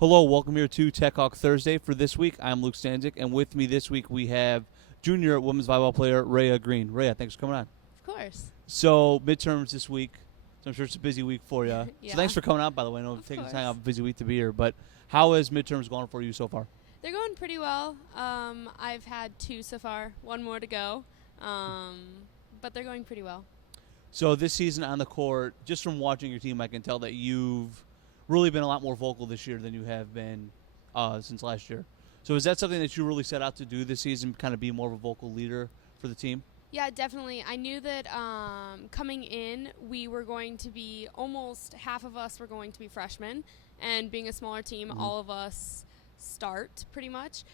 Hello, welcome here to Techhawk Thursday. For this week, I'm Luke Stanzik, and with me this week we have junior women's volleyball player Reya Green. Reya, thanks for coming on. Of course. So, midterms this week, so I'm sure it's a busy week for you. Yeah. So thanks for coming out, by the way. I know Of taking course. time out of a busy week to be here, but how has midterms gone for you so far? They're going pretty well. I've had 2 so far, 1 more to go, but they're going pretty well. So this season on the court, just from watching your team, I can tell that you've really been a lot more vocal this year than you have been since last year. So is that something that you really set out to do this season, kind of be more of a vocal leader for the team? Yeah, definitely. I knew that coming in, we were going to be almost half of us were going to be freshmen, and being a smaller team, all of us start pretty much.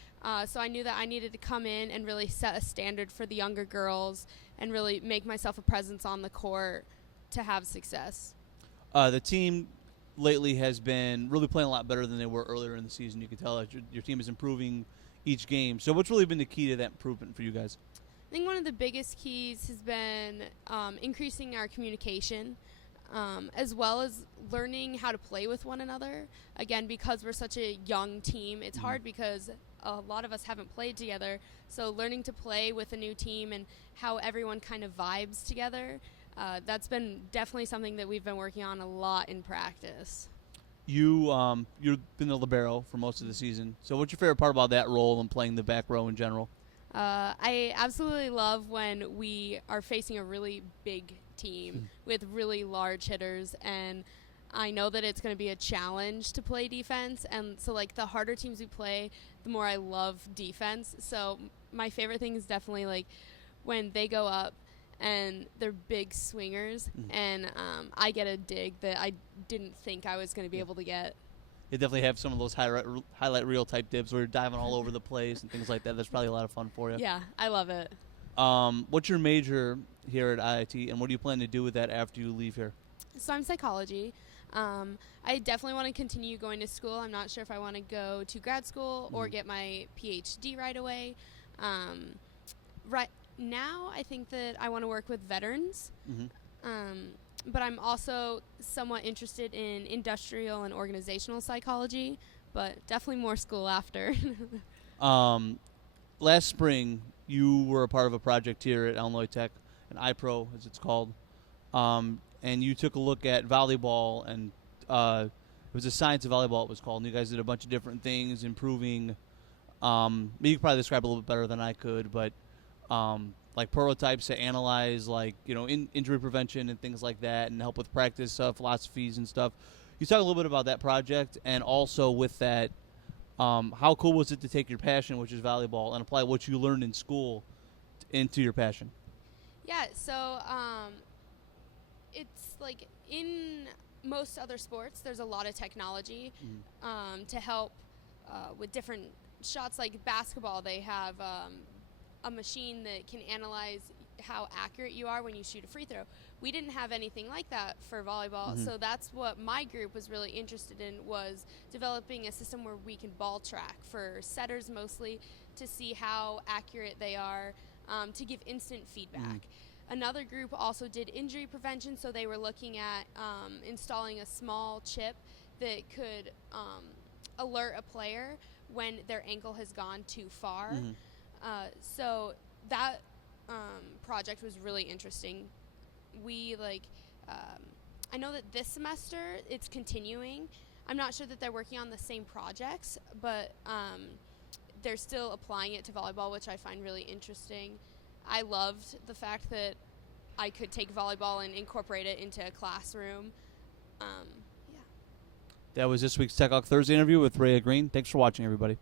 So I knew that I needed to come in and really set a standard for the younger girls and really make myself a presence on the court to have success. The team lately has been really playing a lot better than they were earlier in the season. You can tell that your team is improving each game. So what's really been the key to that improvement for you guys? I think one of the biggest keys has been increasing our communication, as well as learning how to play with one another. Again, because we're such a young team, it's hard because a lot of us haven't played together. So learning to play with a new team and how everyone kind of vibes together, that's been definitely something that we've been working on a lot in practice. You've been the libero for most of the season. So what's your favorite part about that role and playing the back row in general? I absolutely love when we are facing a really big team with really large hitters, and I know that it's going to be a challenge to play defense, and so like the harder teams we play, the more I love defense. So my favorite thing is definitely like when they go up and they're big swingers, and I get a dig that I didn't think I was going to be able to get. You definitely have some of those highlight reel type dips where you're diving all over the place and things like that. That's probably a lot of fun for you. Yeah, I love it. What's your major here at IIT, and what do you plan to do with that after you leave here? So I'm psychology. I definitely want to continue going to school. I'm not sure if I want to go to grad school or get my PhD right away. Right now, I think that I want to work with veterans. But I'm also somewhat interested in industrial and organizational psychology, but definitely more school after. Last spring, you were a part of a project here at Illinois Tech, an iPro as it's called, and you took a look at volleyball, and it was a science of volleyball it was called, and you guys did a bunch of different things, improving, maybe you could probably describe it a little bit better than I could, but like prototypes to analyze, like, injury prevention and things like that, and help with practice philosophies and stuff. You talk a little bit about that project, and also with that, how cool was it to take your passion, which is volleyball, and apply what you learned in school into your passion? Yeah, so it's like in most other sports, there's a lot of technology to help with different shots. Like basketball, they have a machine that can analyze how accurate you are when you shoot a free throw. We didn't have anything like that for volleyball, so that's what my group was really interested in, was developing a system where we can ball track for setters mostly to see how accurate they are, to give instant feedback. Another group also did injury prevention, so they were looking at installing a small chip that could alert a player when their ankle has gone too far. So that project was really interesting. We I know that this semester it's continuing. I'm not sure that they're working on the same projects, but they're still applying it to volleyball, which I find really interesting. I loved the fact that I could take volleyball and incorporate it into a classroom. That was this week's Techhawk Thursday interview with Reya Green. Thanks for watching, everybody.